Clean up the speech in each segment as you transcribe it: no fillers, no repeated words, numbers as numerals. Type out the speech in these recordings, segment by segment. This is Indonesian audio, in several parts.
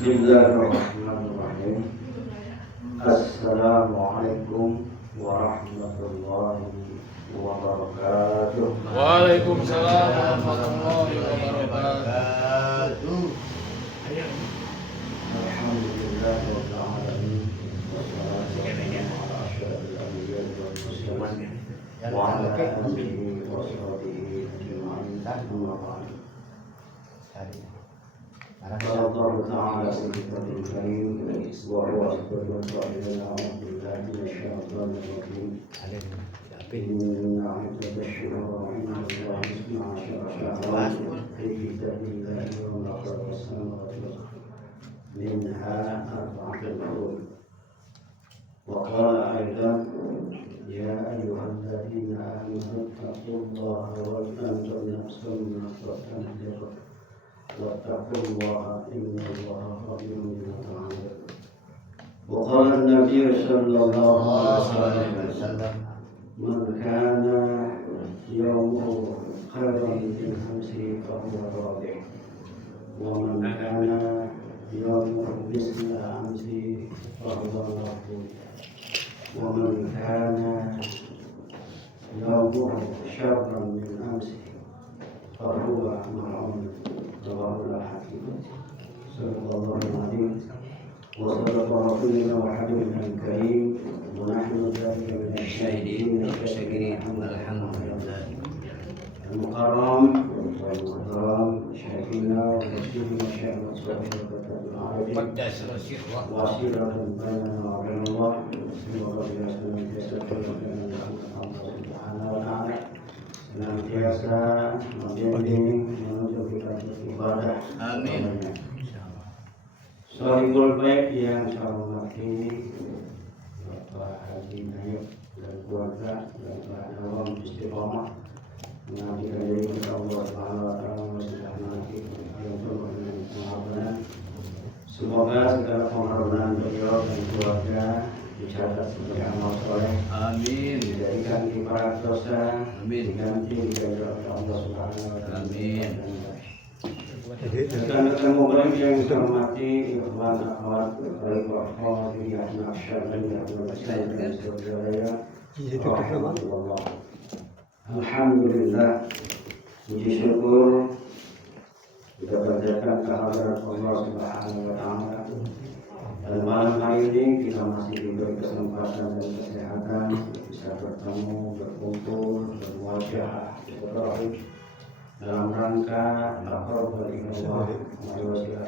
Bismillahirrahmanirrahim. Assalamualaikum warahmatullahi wabarakatuh. Waalaikumsalam warahmatullahi wabarakatuh. Alhamdulillahirabbil alamin. Wassalatu wassalamu ala asyrofil anbiya'i wal mursalin wa ala alihi wa sahbihi ajma'in. Amma ba'd. قال الله تعالى في كتابه الكريم وهو أصدق القائلين أعوذ بالله من الشيطان الرجيم إن عدة الشهور عند الله 12 شهرا في كتاب الله وما خلق السماوات والأرض منها 4 حرم. وقال أيضا يا أيها الذين آمنوا اتقوا الله ولتنظر نفس ما قدمت لغد واتقوا الله إن الله خبير بما تعملون. وقال النبي صلى الله عليه وسلم من كان يومه خيرا من أمسه فهو رابح ومن كان يومه مثل أمسه فهو مغفور ومن كان يومه شرا من أمسه فهو ملعون. رواه الحاكم. صدق الله العظيم وصدق رسولنا وحبيبنا الكريم ونحن ذلك من الشاهدين والشاكرين الحمد لله. المكرم والمحترم شيخنا ورسولنا الشيخ الصالح وسيلة بيننا وبين الله semoga biasa dengan Allah Subhanahu wa taala senantiasa membimbing menuju kita beribadah. Amin. Sohibul baik yang saya hormati Bapak Haji Naib dan keluarga dan Pak Nawam Istiqomah mengabdikan diri kepada Allah Subhanahu wa taala sudah nanti yang penuh dengan pengabdian. Semoga segala pengorbanan beliau dan keluarga dicatat sebagai amal soleh. Amin. Dijadikan kifarat dosa. Amin. Diganti oleh Allah Subhanahu wa taala. Amin. Rekan-rekan mubarak yang saya hormati, ikhwan akhwat, baik hadirin masyaallah dan saudara. Alhamdulillah. Puji syukur kita panjatkan kehadirat Allah Subhanahu wa taala. Dan malam hari ini kita masih diberi kesempatan dan kesehatan bisa bertemu, berkumpul, berwajah, bertauhid dalam rangka taqarrub ila Allah wa wasilah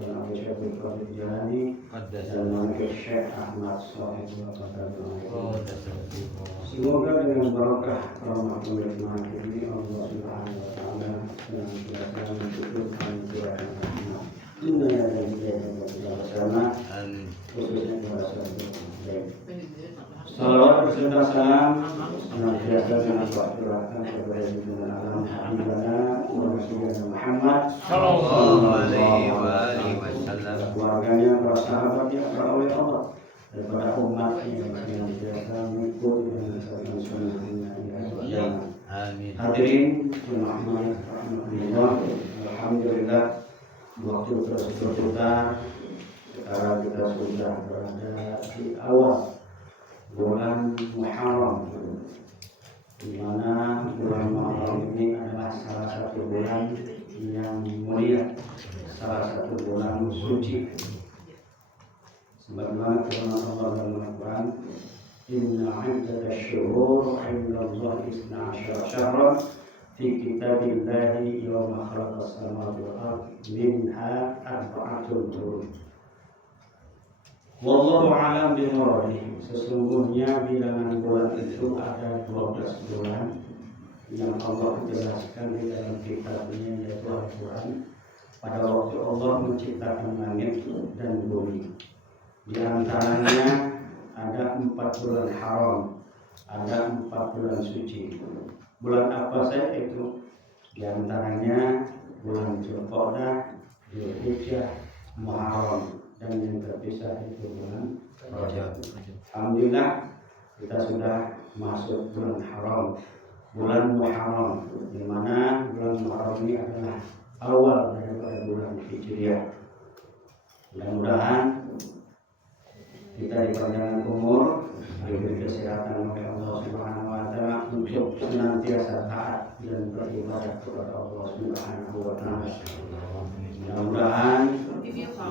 dan Abi Syekh Qadir Jalani dan Maulid Syekh Ahmad Shahid semoga dengan barokah rahmat Allah ini Allah Subhanahu wa taala senantiasa mencukupkan kekuatan dunia dan akhirat bersama khususnya kepada sahabat. Salawat beserta salam senantiasa tercurahkan kepada junjungan alam Habibana Rasulullah Muhammad sallallahu alaihi wasallam, keluarganya, para sahabatnya, para oleh Allah dan para umat yang senantiasa mengikuti dan menjalankan sunnahnya hingga kiamat. Amin. Hadirin rahmatullah, alhamdulillah waktu terus berputar. Sekarang kita sudah berada di awal bulan Muharram, di mana bulan Muharram ini adalah salah satu bulan yang mulia, salah satu bulan suci. Sebagaimana firman Allah dalam Al-Quran, Inna iddatash syuhur 'inda Allah 12 syahran fi kitabillahi yawma khalaqas samawati wal ardi minha 4 hurum. Wallahu a'lam bimuradihi. Sesungguhnya bilangan bulan itu ada 12 bulan yang Allah jelaskan di dalam kitabnya yaitu Al-Quran pada waktu Allah menciptakan langit dan bumi. Di antaranya ada 4 bulan haram, ada 4 bulan suci. Bulan apa saja itu? Di antaranya bulan Dzulqa'dah, Dzulhijjah, Muharram, dan yang terpisah itu bulan Rajab. Alhamdulillah kita sudah masuk bulan haram, bulan Muharram, di mana bulan Muharram ini adalah awal daripada bulan Hijriah. Mudah-mudahan kita dipanjangkan umur, diberi kesehatan oleh Allah Subhanahu wa taala untuk senantiasa taat dan beribadah kepada Allah Subhanahu wa taala. Mudah-mudahan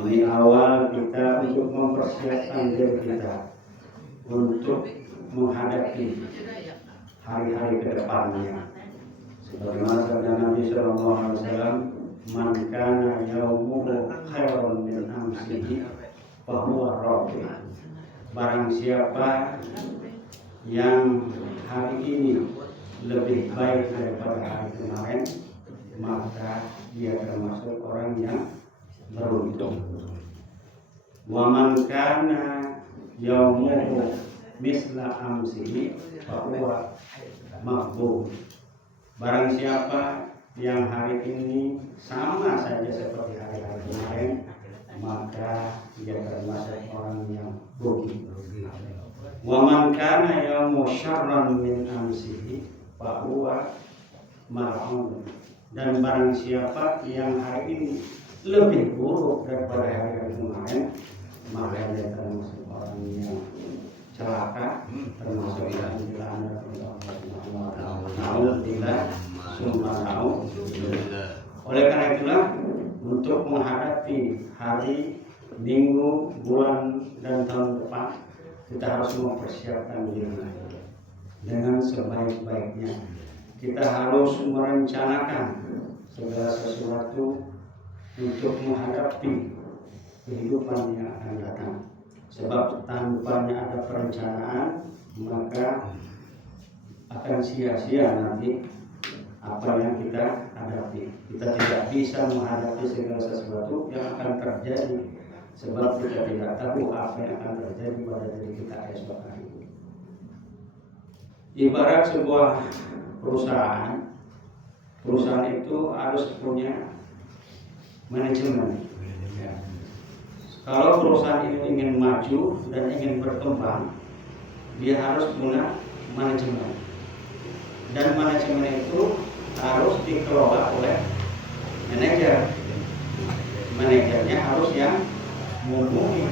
ini awal kita untuk mempersiapkan diri kita untuk menghadapi hari-hari ke depannya. Sebagaimana sabda Nabi sallallahu alaihi wasallam, "Man kana yaumuhu khairan min amsihi fa huwa radhi." Barang siapa yang hari ini lebih baik daripada hari kemarin, maka dia termasuk orang yang beruntung. Wa man kana yaumuhu misla amsihi fa huwa maghbun. Barang siapa yang hari ini sama saja seperti hari-hari kemarin, maka dia termasuk orang yang rugi. Wa man kana yaumu syarran min amsihi fa huwa mal'un. Dan barang siapa yang hari ini lebih buruk daripada hari-hari kemarin, maka dia termasuk orang yang celaka, termasuk yang dilaknat oleh Allah Subhanahu wa taala. Oleh karena itulah, untuk menghadapi hari, minggu, bulan, dan tahun depan, kita harus mempersiapkan diri dengan sebaik-baiknya. Kita harus merencanakan segala sesuatu untuk menghadapi kehidupan yang akan datang. Sebab tanpanya ada perencanaan, maka akan sia-sia nanti apa yang kita hadapi. Kita tidak bisa menghadapi segala sesuatu yang akan terjadi, sebab kita tidak tahu apa yang akan terjadi pada diri kita esok hari. Ibarat sebuah perusahaan itu harus punya manajemen. Kalau perusahaan itu ingin maju dan ingin berkembang, dia harus punya manajemen. Dan manajemen itu harus dikelola oleh manajer. Manajernya harus yang mumpuni,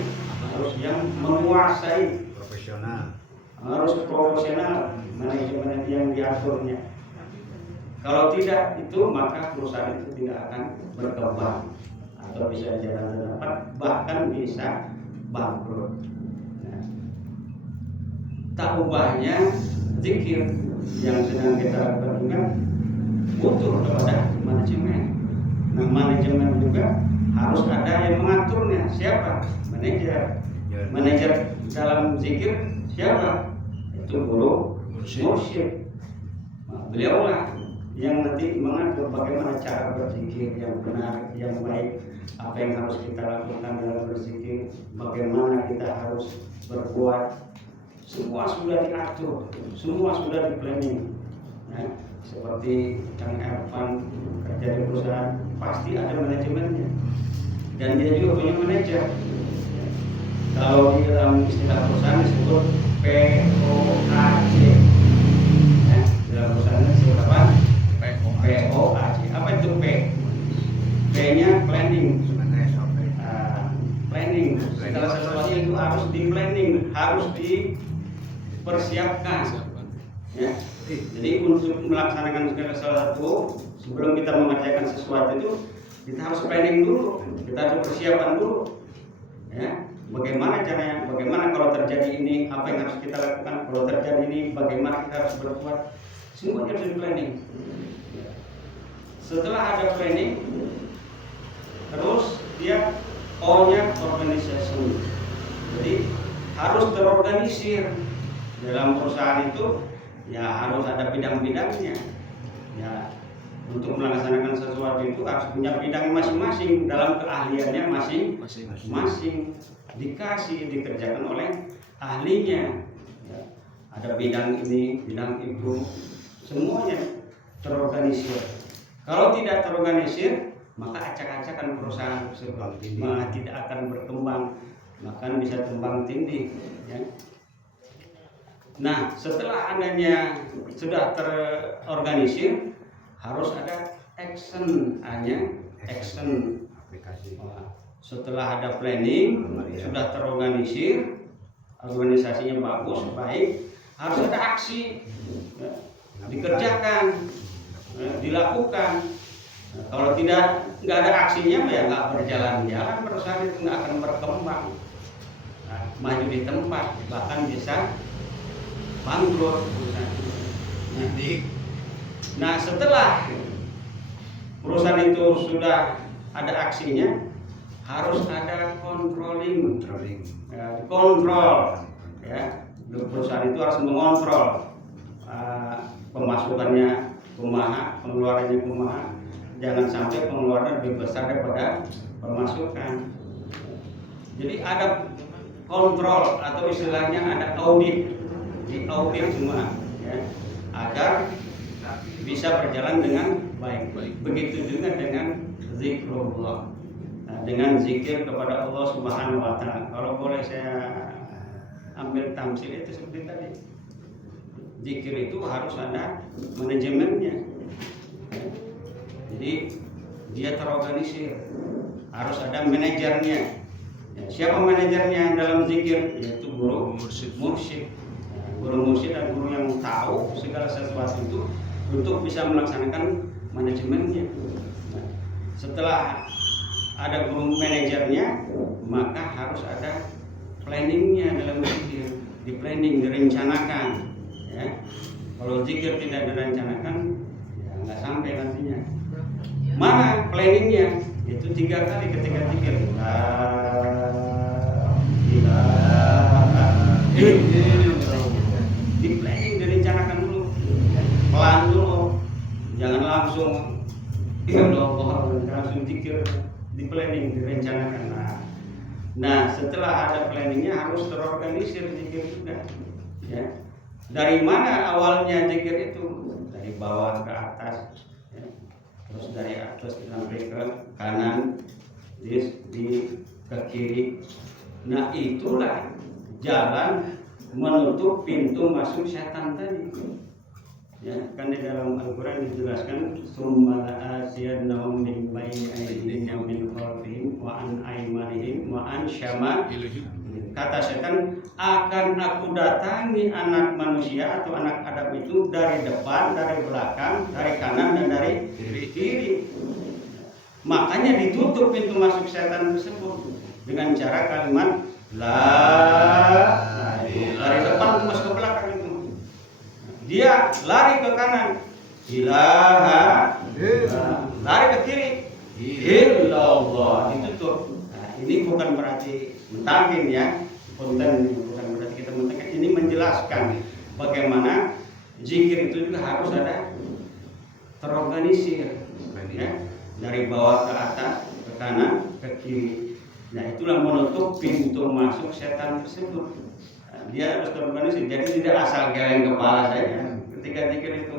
harus yang menguasai, harus profesional manajemen yang diaturnya. Kalau tidak itu, maka perusahaan itu tidak akan berkembang atau bisa jalan dapat, bahkan bisa bangkrut. Nah, tak ubahnya zikir yang sedang kita lakukan butuh kepada manajemen. Nah, manajemen juga harus ada yang mengaturnya. Siapa? Manajer. Manajer dalam zikir siapa? Itu guru mursyid. Nah, beliaulah yang nanti mengatur bagaimana cara berzikir yang benar, yang baik, apa yang harus kita lakukan dalam berzikir, bagaimana kita harus berbuat. Semua sudah diatur, semua sudah di planning. Nah, seperti Kang Ervan kerja di perusahaan, pasti ada manajemennya, dan dia juga punya manajer. Kalau di dalam istilah perusahaan disebut POAC. Nah, dalam perusahaan disebut apa? POAC. Apa itu P? P-nya planning. Planning. Segala sesuatu itu harus di planning, harus dipersiapkan. Ya. Jadi untuk melaksanakan segala sesuatu, sebelum kita mengerjakan sesuatu itu, kita harus planning dulu, kita harus persiapan dulu. Ya. Bagaimana caranya? Bagaimana kalau terjadi ini? Apa yang harus kita lakukan? Kalau terjadi ini, bagaimana kita harus berbuat? Semuanya harus di planning. Setelah ada planning, terus dia O-nya organisasi. Jadi harus terorganisir. Dalam perusahaan itu ya harus ada bidang-bidangnya. Ya, untuk melaksanakan sesuatu itu harus punya bidang masing-masing, dalam keahliannya masing-masing, dikerjakan oleh ahlinya. Ya, ada bidang ini, bidang itu, semuanya terorganisir. Kalau tidak terorganisir, maka acak-acakan perusahaan tersebut malah tidak akan berkembang, bahkan bisa tumbang tindih. Ya. Nah, setelah adanya sudah terorganisir, harus ada action, action aplikasi. setelah ada planning, sudah terorganisir, organisasinya bagus, baik, harus ada aksi, ya, dikerjakan, ya, dilakukan. Kalau nggak ada aksinya, ya nggak berjalan-jalan, perusahaan itu nggak akan berkembang, nah, maju di tempat, bahkan bisa bangkrut. Nah, setelah perusahaan itu sudah ada aksinya, harus ada controlling. Ya, kontrol. Ya, perusahaan itu harus mengontrol pemasukannya kumaha, pengeluarannya kumaha. Jangan sampai pengeluaran lebih besar daripada pemasukan. Jadi ada kontrol atau istilahnya ada audit, diaudit semua, ya, agar bisa berjalan dengan baik. Begitu juga dengan zikrullah, dengan zikir kepada Allah Subhanahu wa Ta'ala. Kalau boleh saya ambil tamsil itu seperti tadi, zikir itu harus ada manajemennya. Jadi dia terorganisir, harus ada manajernya. Siapa manajernya dalam zikir? Yaitu guru mursyid. Guru mursyid dan guru yang tahu segala sesuatu itu untuk bisa melaksanakan manajemennya. Nah, setelah ada guru manajernya, maka harus ada planningnya dalam zikir. Di planning, direncanakan, ya. Kalau zikir tidak direncanakan, ya nggak sampai nantinya. Mana planningnya? Itu 3 kali ketika zikir. Di planning, direncanakan dulu, pelan dulu, jangan langsung langsung zikir. Di planning, direncanakan. Nah, setelah ada planningnya harus terorganisir zikir juga, ya. Dari mana awalnya zikir itu? Dari bawah ke atas, ya. Terus dari atas sampai ke kanan, ke kiri. Nah, itulah jalan menutup pintu masuk setan tadi. Ya, kan di dalam Al-Quran dijelaskan summa la'asiyannahum min bayni aydihim wa min khalfihim wa an aymanihim wa an syama'ilihim. Kata setan, akan aku datangi anak manusia atau anak Adam itu dari depan, dari belakang, dari kanan dan dari kiri. Makanya ditutup pintu masuk setan tersebut dengan cara kalimat la, dari depan terus ke belakang. Dia lari ke kanan, ilaha, lari ke kiri, illallah, ditutup. Nah, ini bukan berarti mentangin, ya, konten bukan berarti kita mentangin. Ini menjelaskan bagaimana zikir itu juga harus ada terorganisir, ya, dari bawah ke atas, ke kanan, ke kiri. Nah, itulah menutup pintu masuk setan tersebut. Dia harus terorganisir, jadi tidak asal geleng kepala saja ketika zikir itu.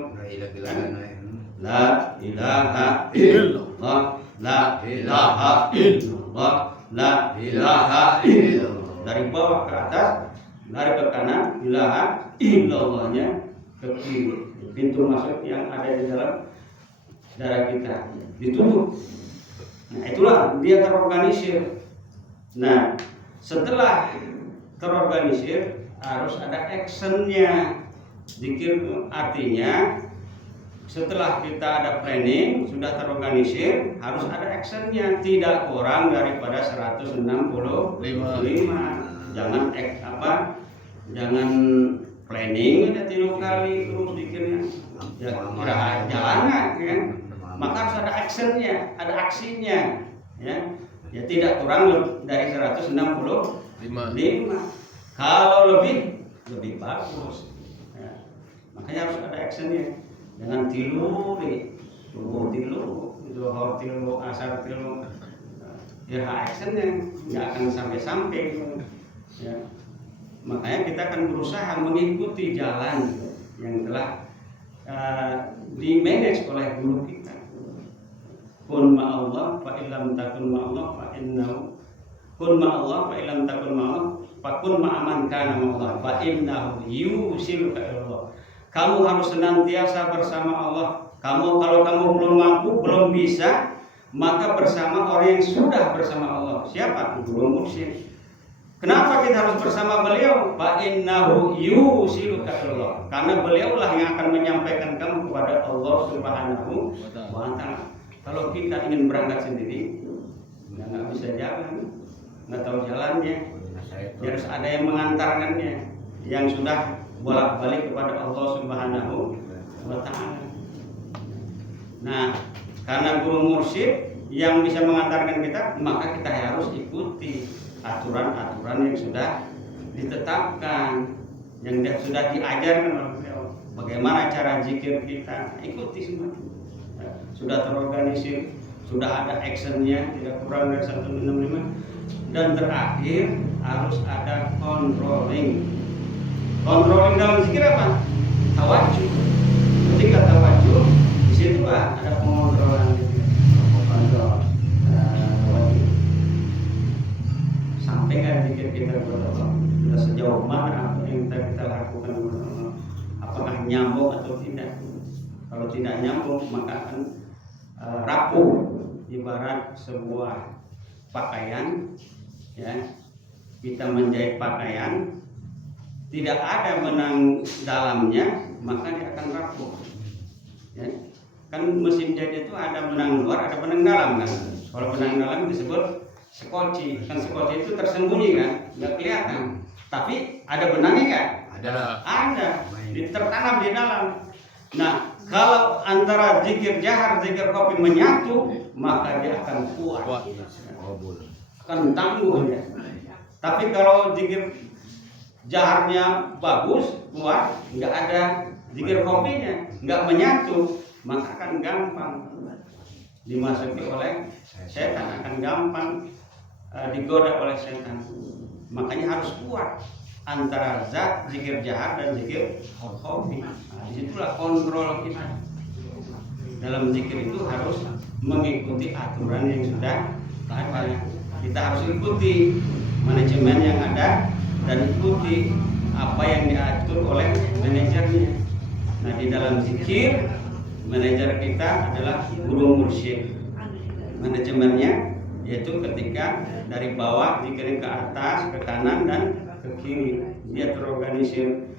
La ilaha illallah, la ilaha illallah, la ilaha illallah. Dari bawah ke atas, dari ke kanan, ilaha illallahnya ke kiri. Pintu masuk yang ada di dalam darah kita ditutup. Nah, itulah dia terorganisir. Nah, setelah terorganisir harus ada actionnya. Zikir artinya setelah kita ada planning, sudah terorganisir, harus ada actionnya, tidak kurang daripada 165. Jangan planning ada 3 kali terus zikirnya, ya kira jalanan, kan? Maka harus ada actionnya, ada aksinya, ya tidak kurang dari 165. Kalau lebih bagus, ya. Makanya harus ada actionnya. Jangan tilu, subuh tilu, zuhur tilu, asar tilu. Ya actionnya nggak akan sampai. Ya. Makanya kita akan berusaha mengikuti jalan yang telah di-manage oleh guru kita. Kun ma'allah fa illam takun ma'allah fa innahu, kun ma'allah fa illam takun ma'allah fa kun ma'aman kana ma'allah fa innahu yusiluka ilallah. Kamu harus senantiasa bersama Allah. Kalau kamu belum mampu, belum bisa, maka bersama orang yang sudah bersama Allah. Siapa? Guru mursyid. Kenapa kita harus bersama beliau? Fa innahu yusiluka Allah. Karena beliaulah yang akan menyampaikan kamu kepada Allah Subhanahu wa taala. Kalau kita ingin berangkat sendiri, nggak bisa jalan, nggak tahu jalannya. Harus ada yang mengantarkannya, yang sudah bolak-balik kepada Allah Subhanahu wa taala. Nah, karena guru mursyid yang bisa mengantarkan kita, maka kita harus ikuti aturan-aturan yang sudah ditetapkan, yang sudah diajarkan oleh beliau. Bagaimana cara zikir kita, ikuti semua. Sudah terorganisir, sudah ada actionnya, tidak kurang dari 165. Dan terakhir harus ada controlling. Controlling dalam zikir apa? Tawajuh. Ketika tawajuh, di situ ada pengontrolan. Kontrol. Sampai kan zikir kita kepada Allah, sudah sejauh mana apa yang kita lakukan kepada Allah, apakah nyambung atau tidak. Kalau tidak nyambung maka akan rapuh, ibarat sebuah pakaian, ya, kita menjahit pakaian tidak ada benang dalamnya, maka dia akan rapuh, ya. Kan mesin jahit itu ada benang luar, ada benang dalam kan. Kalau benang dalam disebut sekoci, kan sekoci itu tersembunyi kan, nggak kelihatan. Tapi ada benangnya kan? Ada. Tertanam di dalam. Nah, kalau antara zikir jahar, zikir kopi menyatu, maka dia akan kuat. Akan tangguh ya. Tapi kalau zikir jaharnya bagus, kuat, nggak ada zikir kopinya, nggak menyatu, maka akan gampang dimasuki oleh setan, akan gampang digoda oleh setan. Makanya harus kuat antara zat zikir jahar dan zikir khofi. Nah, disitulah kontrol kita. Dalam zikir itu harus mengikuti aturan yang sudah ada. Kita harus ikuti manajemen yang ada dan ikuti apa yang diatur oleh manajernya. Nah, di dalam zikir manajer kita adalah guru mursyid. Manajemennya yaitu ketika dari bawah dikirim ke atas, ke kanan dan ke kiri, dia terorganisir.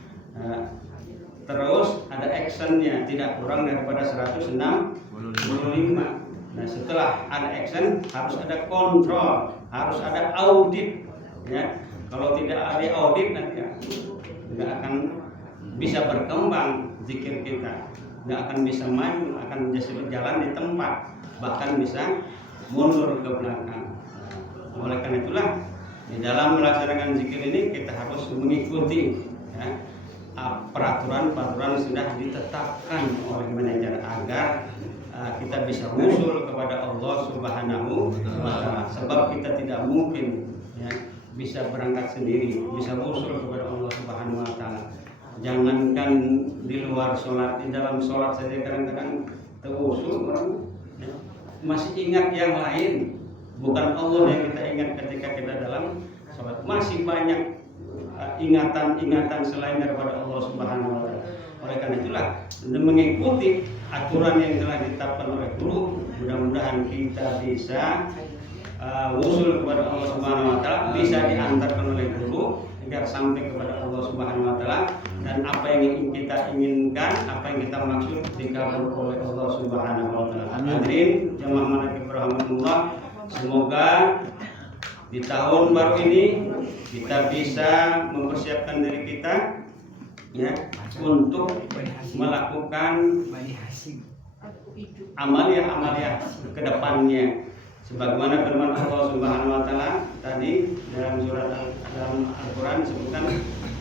Terus ada actionnya tidak kurang daripada 165. Nah, setelah ada action harus ada kontrol, harus ada audit, ya. Kalau tidak ada audit nanti nggak akan bisa berkembang zikir kita, nggak akan bisa maju, akan berjalan di tempat, bahkan bisa mundur ke belakang. Oleh karena itulah di dalam melaksanakan zikir ini kita harus mengikuti, ya, peraturan-peraturan yang sudah ditetapkan oleh manajer agar kita bisa usul kepada Allah Subhanahu wa taala. Sebab kita tidak mungkin, ya, bisa berangkat sendiri, bisa usul kepada Allah Subhanahu wa taala. Jangankan di luar sholat, di dalam sholat saja kadang-kadang terusul orang, ya, masih ingat yang lain, bukan Allah yang kita ingat ketika kita dalam sholat. Masih banyak ingatan-ingatan selain daripada Allah Subhanahu wa taala. Oleh karena itulah mengikuti aturan yang telah ditetapkan oleh guru, mudah-mudahan kita bisa usul kepada Allah Subhanahu wa taala, bisa diantarkan oleh guru agar sampai kepada Allah Subhanahu wa taala, dan apa yang kita inginkan, apa yang kita maksud dikabul oleh Allah Subhanahu wa taala. Hadirin jamaah manaqib rahmatullah, semoga di tahun baru ini kita bisa mempersiapkan diri kita, ya, untuk melakukan amalia-amalia ke depannya. Sebagaimana firman Allah Subhanahu wa taala tadi dalam surat dalam Al-Qur'an disebutkan,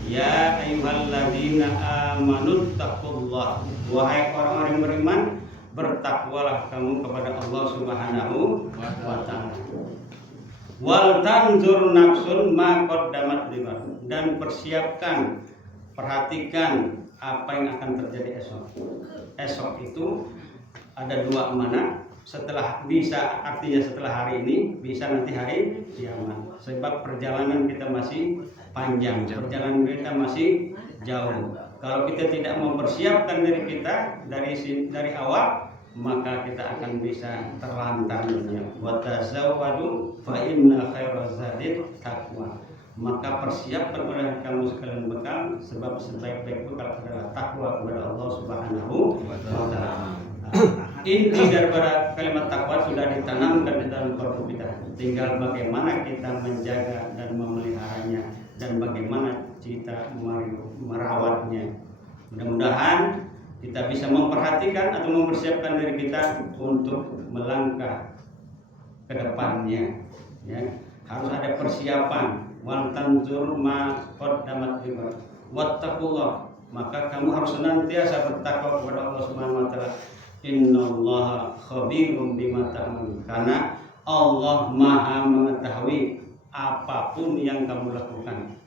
ya ayyuhalladzina amanu taqullah, wahai orang-orang yang beriman, bertakwalah kamu kepada Allah Subhanahu wa taala. Wal tanzur nafsun ma qaddamat lighad, dan persiapkan, perhatikan apa yang akan terjadi esok. Esok itu ada dua mana. Setelah bisa, artinya setelah hari ini, bisa nanti hari kiamat. Sebab perjalanan kita masih panjang, perjalanan kita masih jauh. Kalau kita tidak mempersiapkan diri kita dari awal, maka kita akan bisa terlantar dunia. Wa tazawwadu fa inna khairaz zadi taqwa. Maka persiapkan oleh kamu sekalian bekal, sebab sebaik-baik bekal adalah takwa kepada Allah Subhanahu wa taala. Inti daripada kalimat takwa sudah ditanamkan di dalam kalbu kita. Tinggal bagaimana kita menjaga dan memeliharanya dan bagaimana kita merawatnya. Mudah-mudahan kita bisa memperhatikan atau mempersiapkan diri kita untuk melangkah ke depannya. Ya, harus ada persiapan. Wal tanzur ma qaddamat liwat wattaqullah. Maka kamu harus senantiasa bertakwa kepada Allah Subhanahu wa taala. Innallaha khabirum bima ta'malun. Karena Allah Maha mengetahui apapun yang kamu lakukan.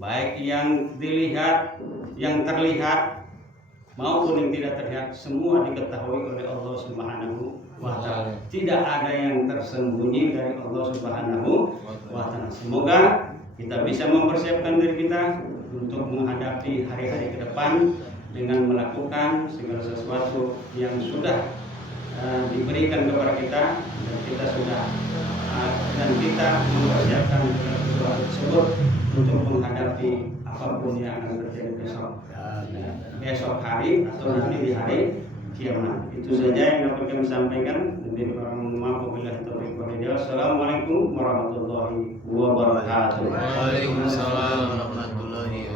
Baik yang dilihat, yang terlihat maupun yang tidak terlihat, semua diketahui oleh Allah Subhanahu wa taala. Tidak ada yang tersembunyi dari Allah Subhanahu wa taala. Semoga kita bisa mempersiapkan diri kita untuk menghadapi hari-hari ke depan dengan melakukan segala sesuatu yang sudah diberikan kepada kita, dan kita sudah mempersiapkan segala sesuatu tersebut untuk menghadapi apapun yang akan terjadi besok hari atau nanti di hari kiamat. Itu saja yang dapat kami sampaikan. Lebih kurang maaf, wabillahi taufiq wal hidayah. Assalamualaikum warahmatullahi wabarakatuh. Waalaikumsalam warahmatullahi wabarakatuh.